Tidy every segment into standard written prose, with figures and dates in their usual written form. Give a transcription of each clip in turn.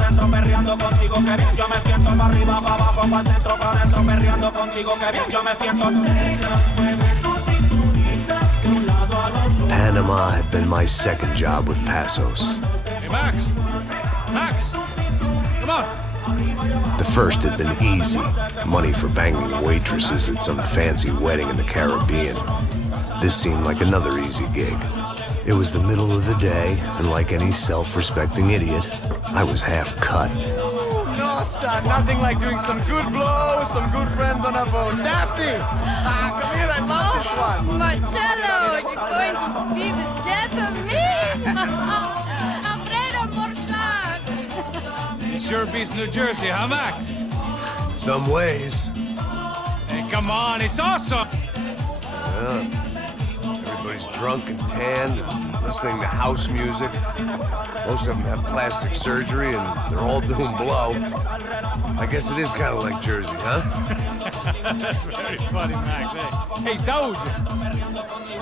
pa' dentro, perreando contigo, que bien yo me siento, pa' arriba, pa' abajo, pa' centro, pa' dentro, perreando contigo, que bien yo me siento. Panama had been my second job with Passos. Hey, Max! Max! Come on! The first had been easy. Money for banging waitresses at some fancy wedding in the Caribbean. This seemed like another easy gig. It was the middle of the day, and like any self-respecting idiot, I was half cut. No, son, nothing like doing some good blows, some good friends on a boat. Daphne! Come here, I love this one. Marcello, you're going to be the death of me! Alfredo Morchan! It sure beats New Jersey, huh, Max? Some ways. Hey, come on, it's awesome! Everybody's drunk and tanned and listening to house music. Most of them have plastic surgery and they're all doing blow. I guess it is kind of like Jersey, huh? That's very funny, Max. Hey, Saúde!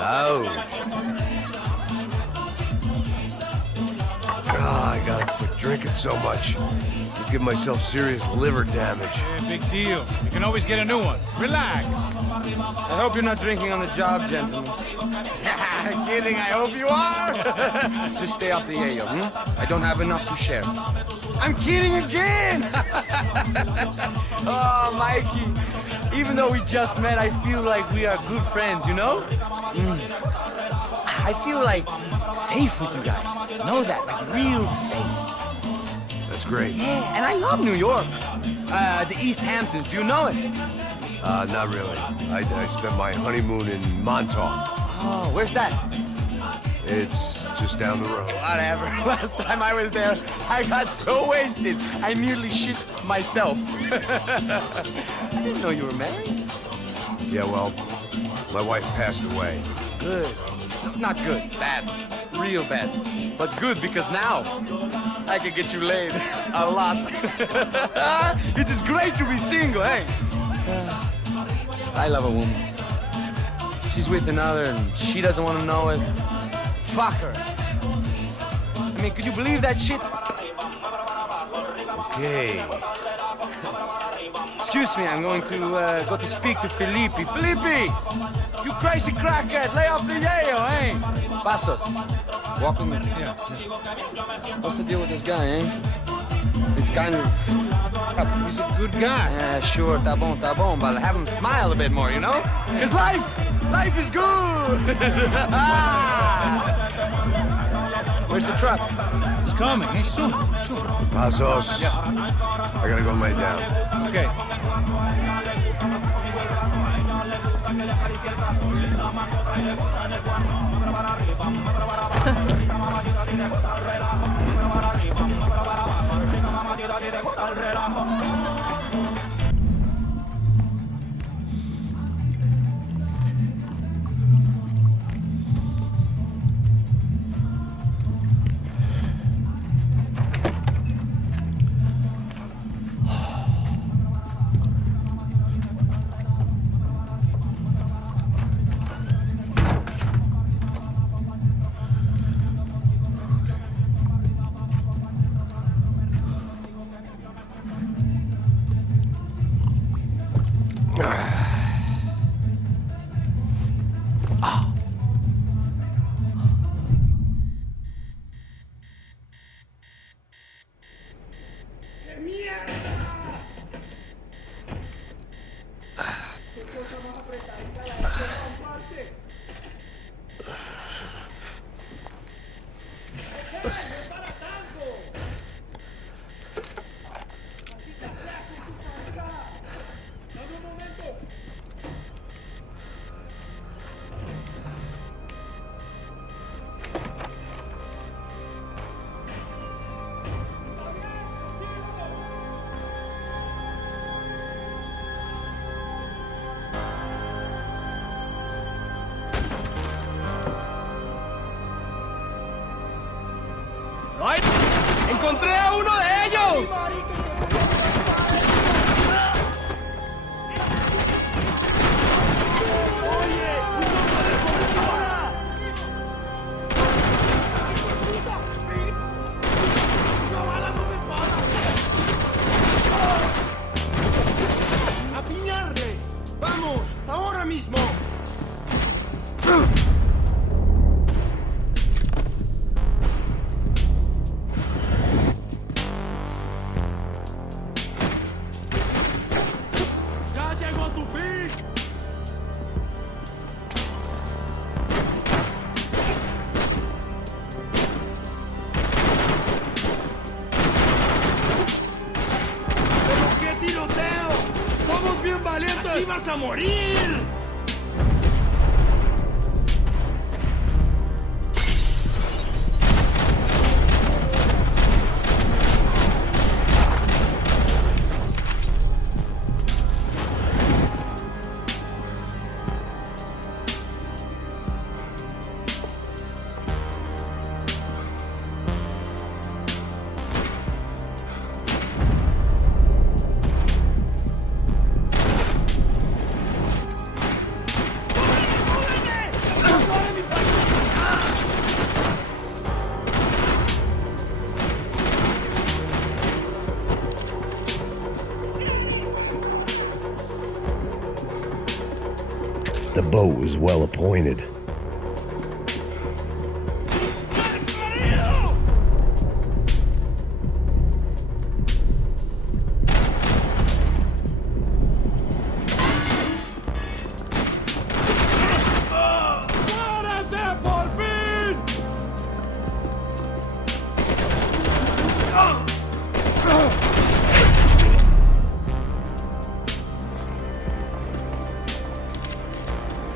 Oh. God, I gotta quit drinking so much. Could give myself serious liver damage. Yeah, big deal. You can always get a new one. Relax. I hope you're not drinking on the job, gentlemen. Kidding, I hope you are. Just stay off the yayo, I don't have enough to share. I'm kidding again! Oh, Mikey, even though we just met, I feel like we are good friends, you know? I feel like safe with you guys. Know that, like real safe. That's great. Yeah, and I love New York. The East Hamptons, do you know it? Not really. I spent my honeymoon in Montauk. Oh, where's that? It's just down the road. Whatever. Last time I was there, I got so wasted, I nearly shit myself. I didn't know you were married. Yeah, well, my wife passed away. Good. Not good. Bad. Real bad. But good because now I can get you laid a lot. It is great to be single, hey? I love a woman. She's with another and she doesn't want to know it. Fuck her. I mean, could you believe that shit? Okay. Excuse me, I'm going to go to speak to Felipe. Felipe! You crazy crackhead, lay off the yayo, eh? Passos. Walk with me. Yeah. What's the deal with this guy, eh? He's kind of... He's a good guy. Yeah, sure, tá bom, but have him smile a bit more, you know? Because life is good! Where's the truck? It's coming. Hey, soon. Passos. Yeah. I gotta go lay down. Okay. Right? ¡Encontré a uno de ellos! ¡Así vas a morir! The boat was well appointed.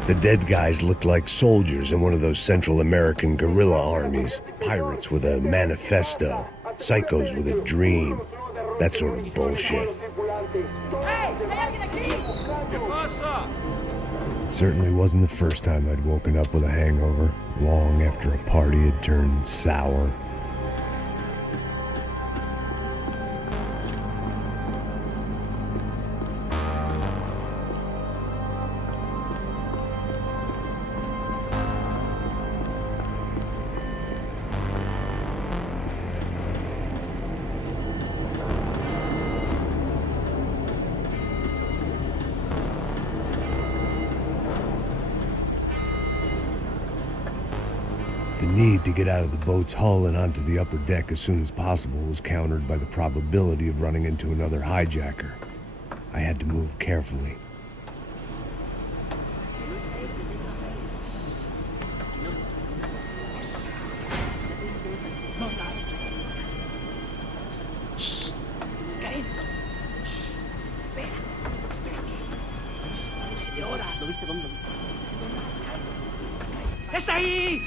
The dead guys looked like soldiers in one of those Central American guerrilla armies. Pirates with a manifesto, psychos with a dream. That sort of bullshit. It certainly wasn't the first time I'd woken up with a hangover, long after a party had turned sour. The need to get out of the boat's hull and onto the upper deck as soon as possible was countered by the probability of running into another hijacker. I had to move carefully. ¡Está ahí!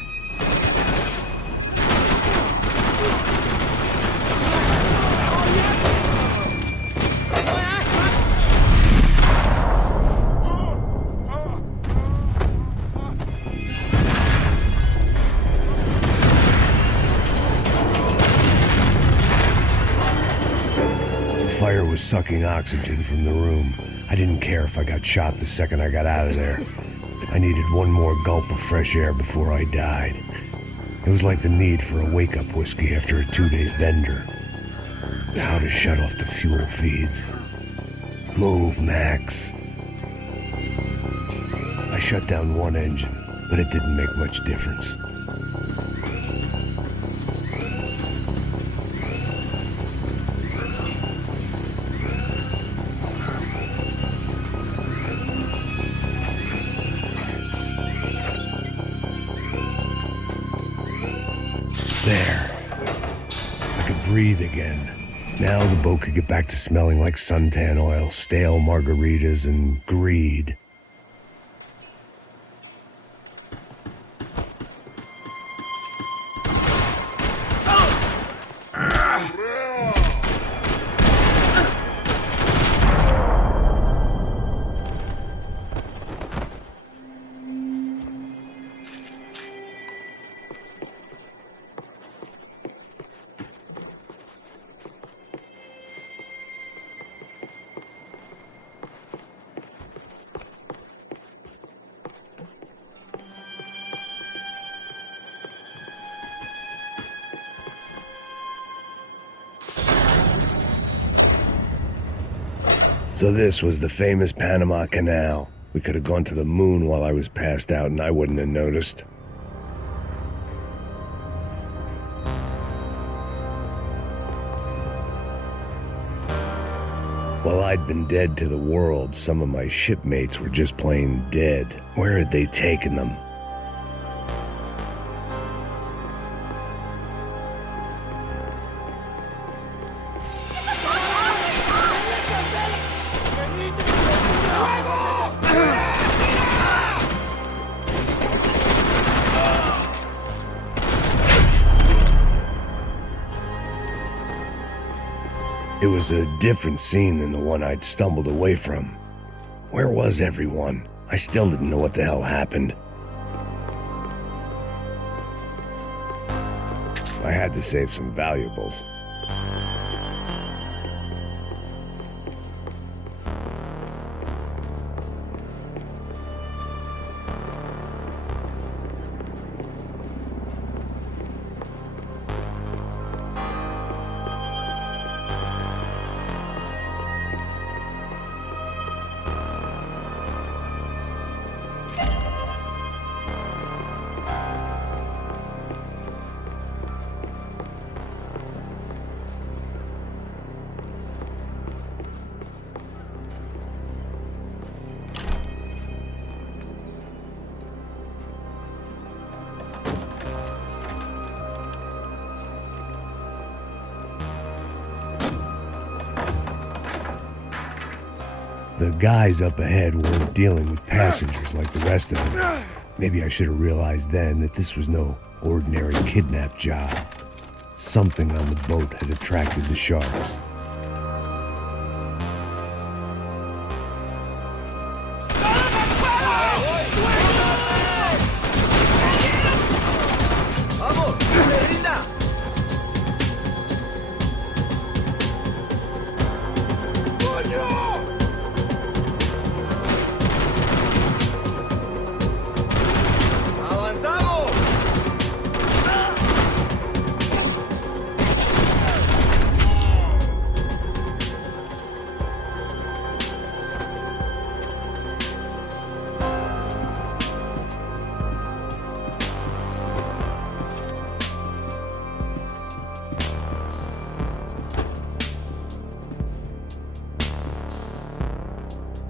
The fire was sucking oxygen from the room. I didn't care if I got shot the second I got out of there. I needed one more gulp of fresh air before I died. It was like the need for a wake-up whiskey after a 2-day bender. How to shut off the fuel feeds. Move, Max. I shut down one engine, but it didn't make much difference. There. I could breathe again. Now the boat could get back to smelling like suntan oil, stale margaritas, and greed. So this was the famous Panama Canal. We could have gone to the moon while I was passed out and I wouldn't have noticed. While I'd been dead to the world, some of my shipmates were just plain dead. Where had they taken them? It was a different scene than the one I'd stumbled away from. Where was everyone? I still didn't know what the hell happened. I had to save some valuables. The guys up ahead weren't dealing with passengers like the rest of them. Maybe I should have realized then that this was no ordinary kidnap job. Something on the boat had attracted the sharks.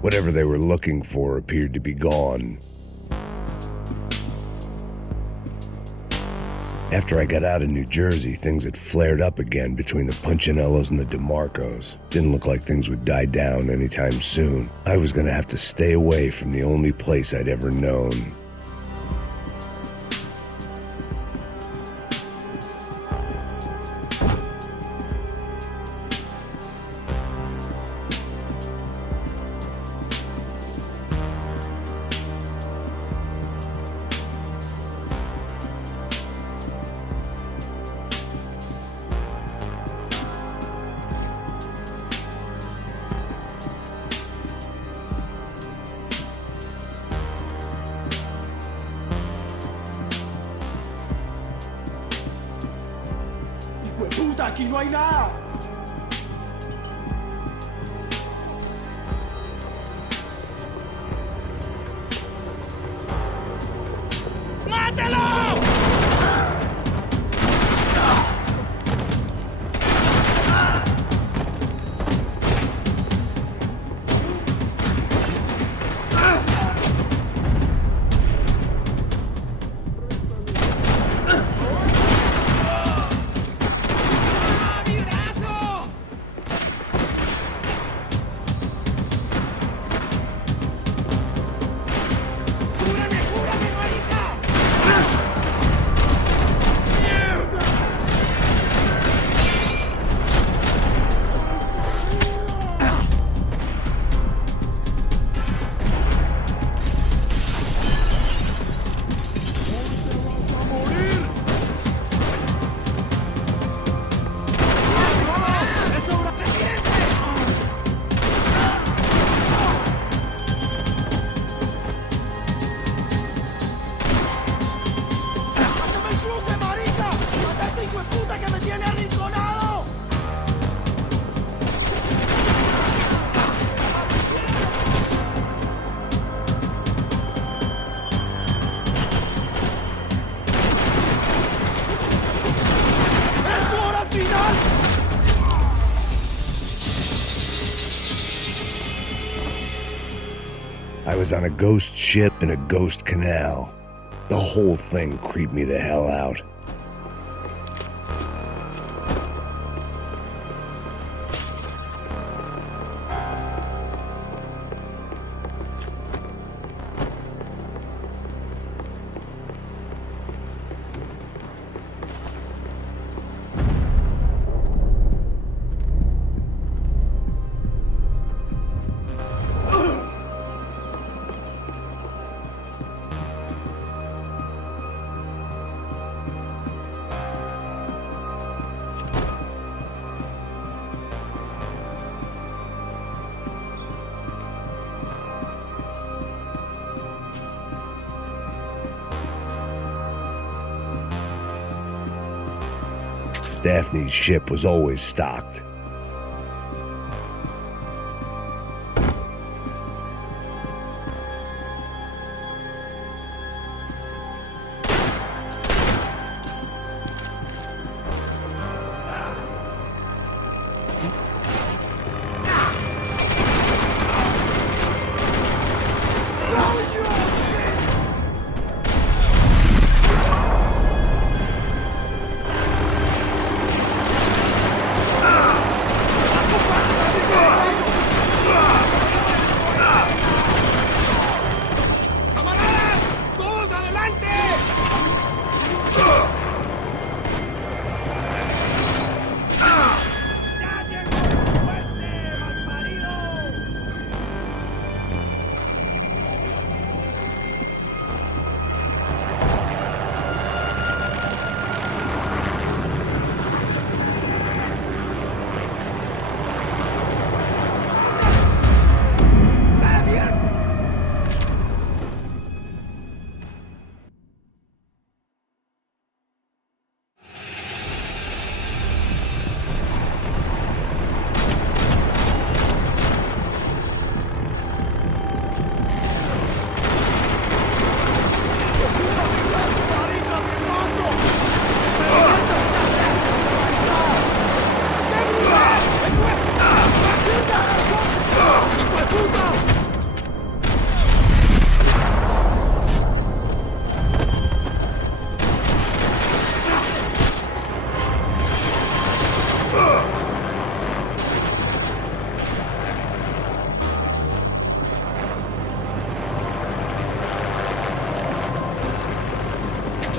Whatever they were looking for appeared to be gone. After I got out of New Jersey, things had flared up again between the Punchinellos and the DeMarcos. Didn't look like things would die down anytime soon. I was gonna have to stay away from the only place I'd ever known. ¡Puta, aquí no hay nada! I was on a ghost ship in a ghost canal. The whole thing creeped me the hell out. Daphne's ship was always stocked.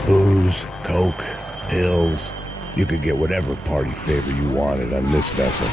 Booze, coke, pills. You could get whatever party favor you wanted on this vessel.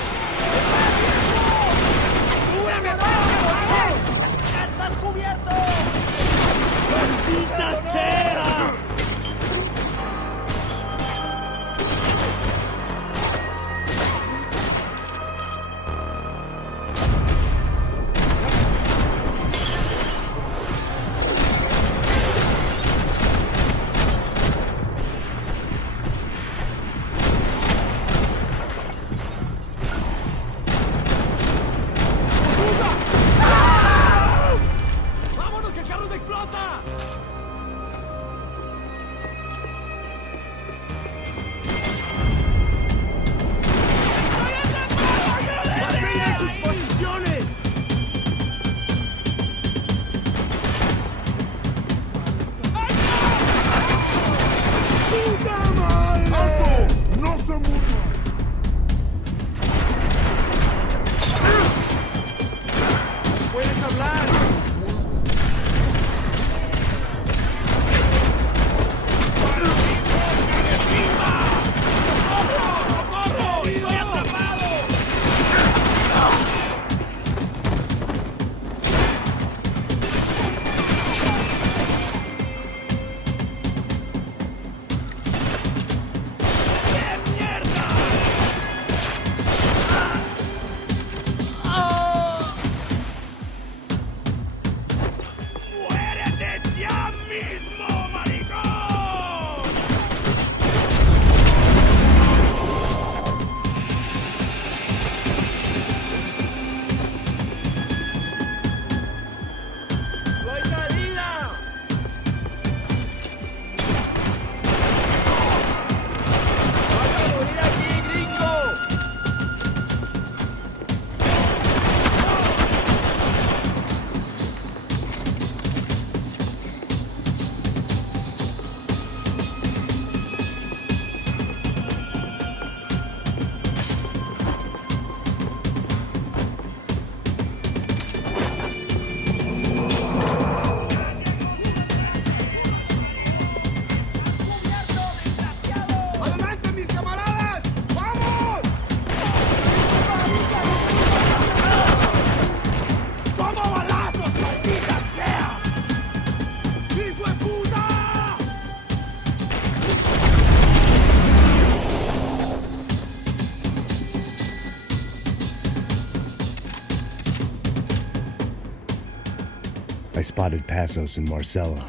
I spotted Passos and Marcella.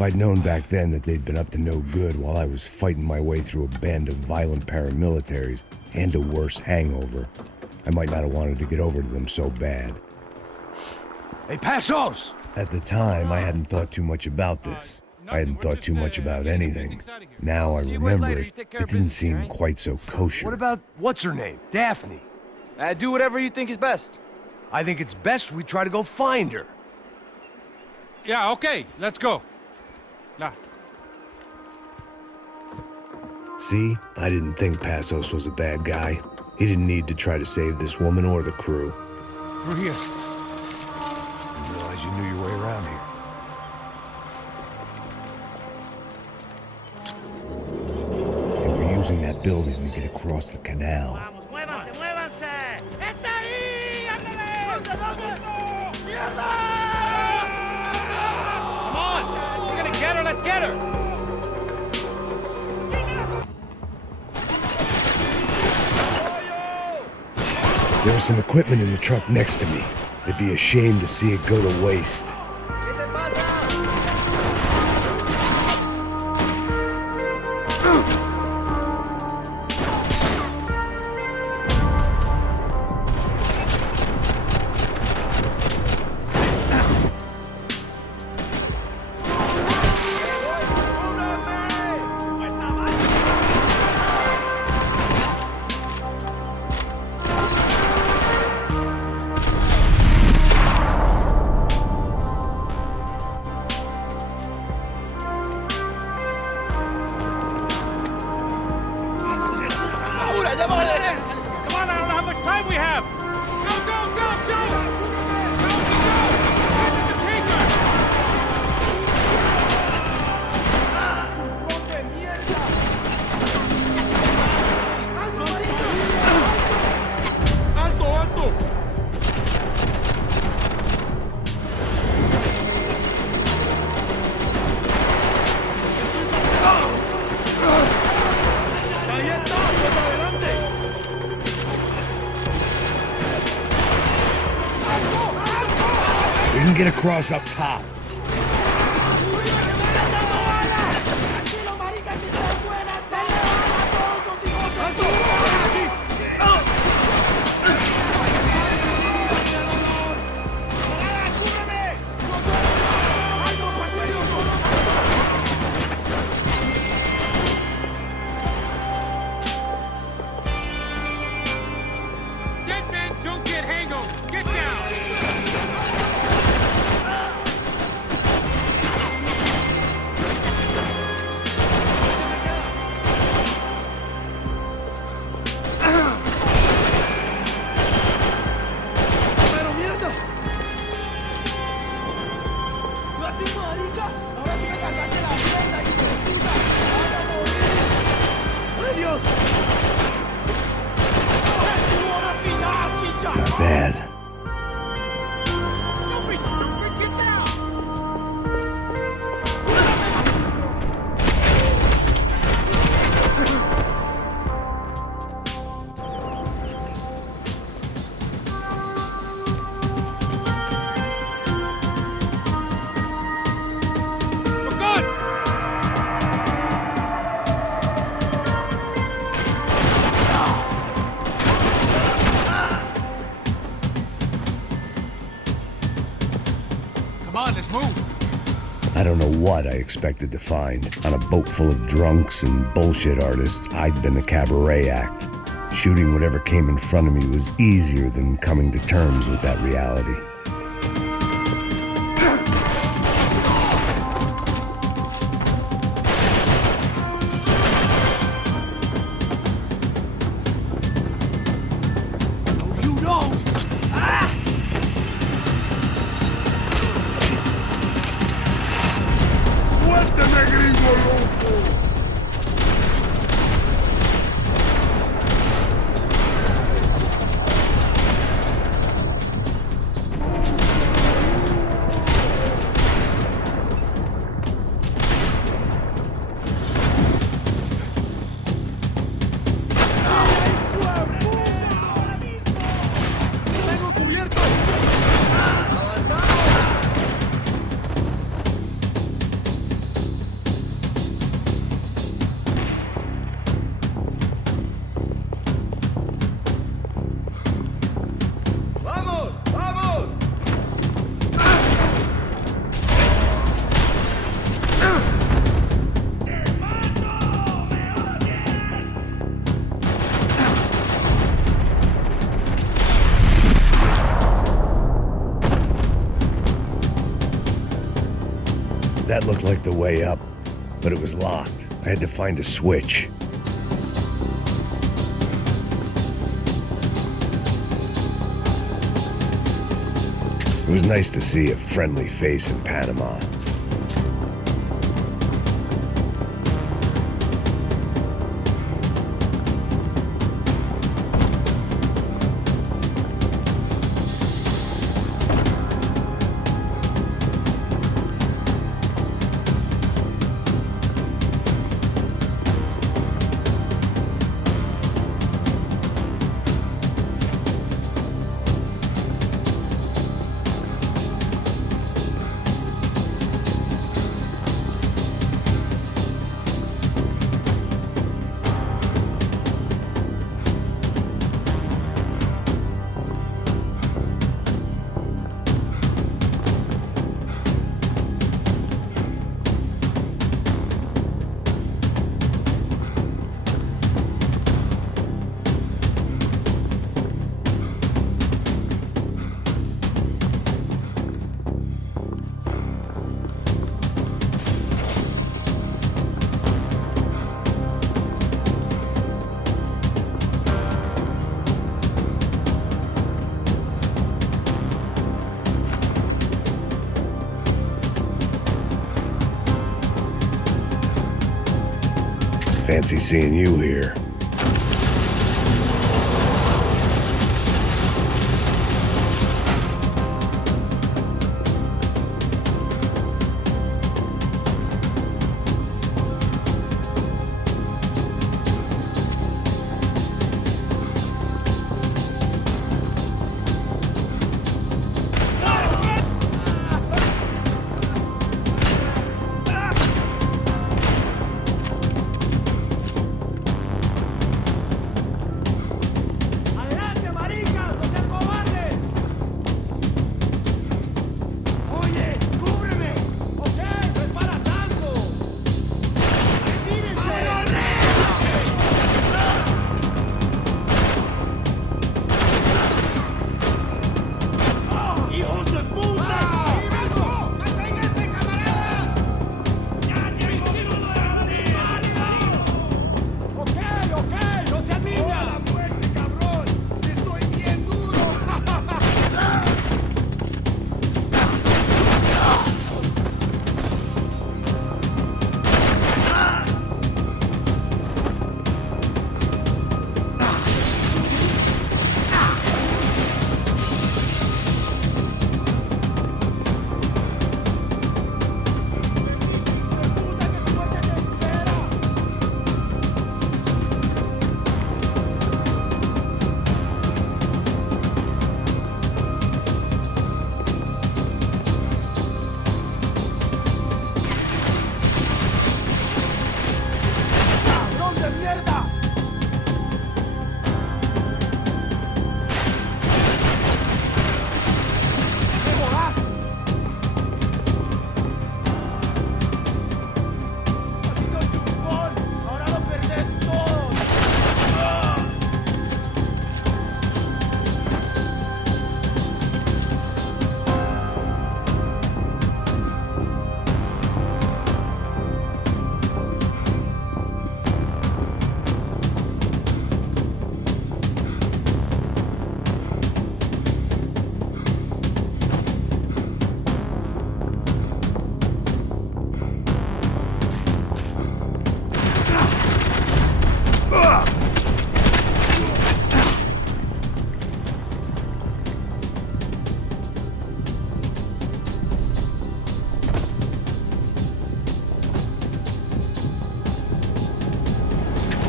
If I'd known back then that they'd been up to no good while I was fighting my way through a band of violent paramilitaries and a worse hangover, I might not have wanted to get over to them so bad. Hey, Passos! At the time, I hadn't thought too much about this. I hadn't thought too much about anything. Now I remember it, it didn't seem quite so kosher. What about what's-her-name? Daphne. Do whatever you think is best. I think it's best we try to go find her. Yeah, okay, let's go. Nah. See, I didn't think Passos was a bad guy. He didn't need to try to save this woman or the crew. Through here. Didn't realize you knew your way around here. They were using that building to get across the canal. Vamos, muévanse, muévanse. ¡Está ahí! ¡Ándale! ¡Mierda! Come on! We're gonna get her, let's get her! There was some equipment in the truck next to me. It'd be a shame to see it go to waste. Come on, I don't know how much time we have! Go, go, go, go! Go, go, go! The taker! ¡Alto, alto! We can get across up top. Dead men don't get hangovers! Get down! Not bad. Don't be stupid! Get down! We're good! Come on, let's move! I don't know what I expected to find. On a boat full of drunks and bullshit artists, I'd been the cabaret act. Shooting whatever came in front of me was easier than coming to terms with that reality. You don't! ¡Suélteme, gringo loco! That looked like the way up, but it was locked. I had to find a switch. It was nice to see a friendly face in Panama. Fancy seeing you here.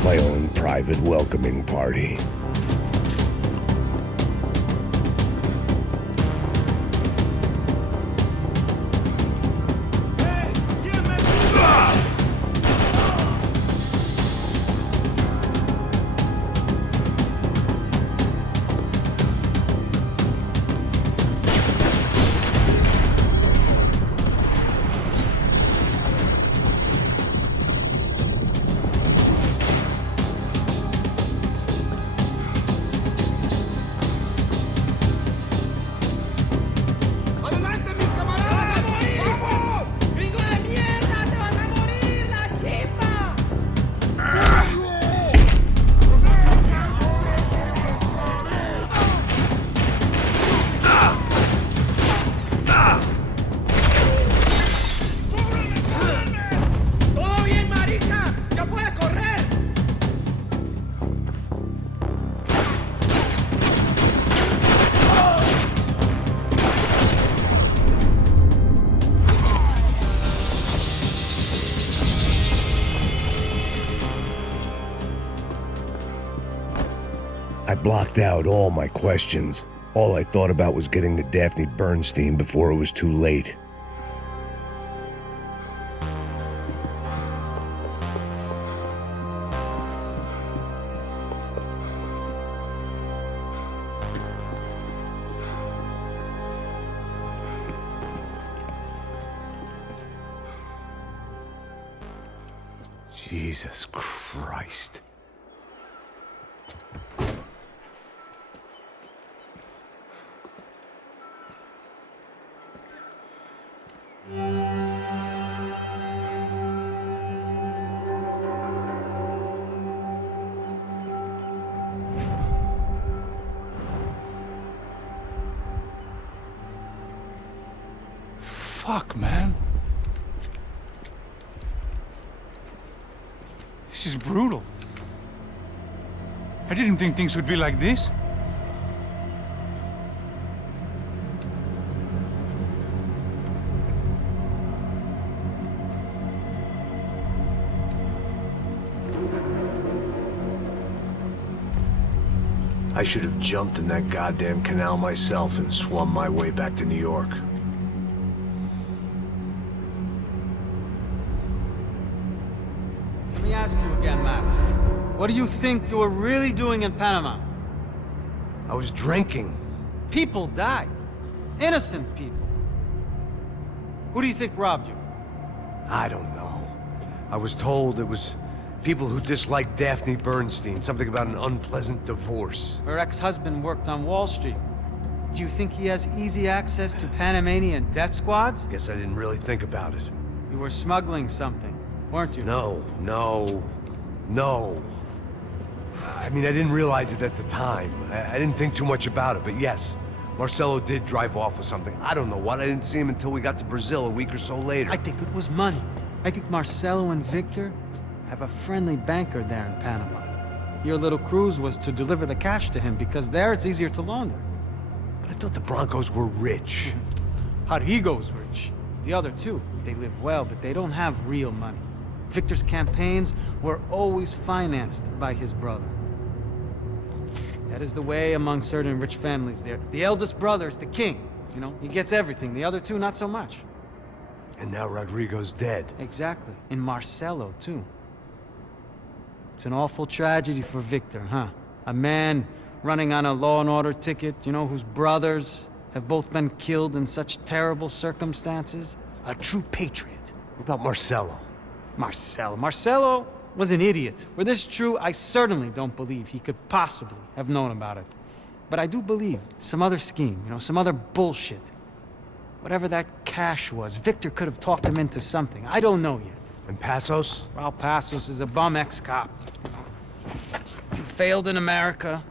My own private welcoming party. blocked out all my questions. All I thought about was getting to Daphne Bernstein before it was too late. Jesus Christ. Fuck, man. This is brutal. I didn't think things would be like this. I should have jumped in that goddamn canal myself and swum my way back to New York. Let me ask you again, Max. What do you think you were really doing in Panama? I was drinking. People died. Innocent people. Who do you think robbed you? I don't know. I was told it was people who disliked Daphne Bernstein, something about an unpleasant divorce. Her ex-husband worked on Wall Street. Do you think he has easy access to Panamanian death squads? Guess I didn't really think about it. You were smuggling something, weren't you? No. I mean, I didn't realize it at the time. I didn't think too much about it, but yes, Marcelo did drive off with something. I don't know what. I didn't see him until we got to Brazil a week or so later. I think it was money. I think Marcelo and Victor have a friendly banker there in Panama. Your little cruise was to deliver the cash to him because there it's easier to launder. But I thought the Broncos were rich. Rodrigo's rich. The other two, they live well, but they don't have real money. Victor's campaigns were always financed by his brother. That is the way among certain rich families there. The eldest brother is the king. You know, he gets everything. The other two, not so much. And now Rodrigo's dead. Exactly. And Marcelo, too. It's an awful tragedy for Victor, huh? A man running on a law and order ticket, you know, whose brothers have both been killed in such terrible circumstances. A true patriot. What about Marcelo? Marcelo was an idiot. Were this true, I certainly don't believe he could possibly have known about it. But I do believe some other scheme, you know, some other bullshit. Whatever that cash was, Victor could have talked him into something. I don't know yet. And Passos? Raul Passos is a bum ex-cop. He failed in America,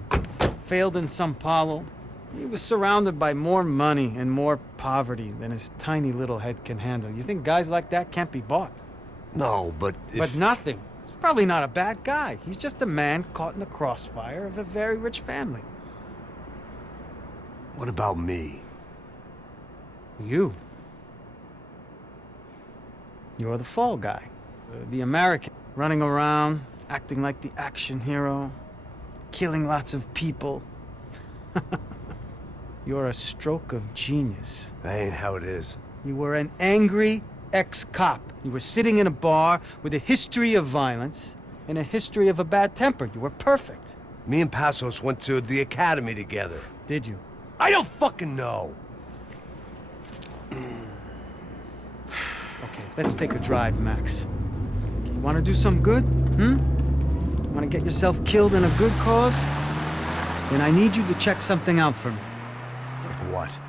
failed in Sao Paulo. He was surrounded by more money and more poverty than his tiny little head can handle. You think guys like that can't be bought? No, but if... But nothing. He's probably not a bad guy. He's just a man caught in the crossfire of a very rich family. What about me? You. You're the fall guy. The American. Running around, acting like the action hero. Killing lots of people. You're a stroke of genius. That ain't how it is. You were an angry ex-cop. You were sitting in a bar with a history of violence and a history of a bad temper. You were perfect. Me and Passos went to the academy together. Did you? I don't fucking know. Okay, let's take a drive, Max. You want to do some good? You want to get yourself killed in a good cause? Then I need you to check something out for me. Like what?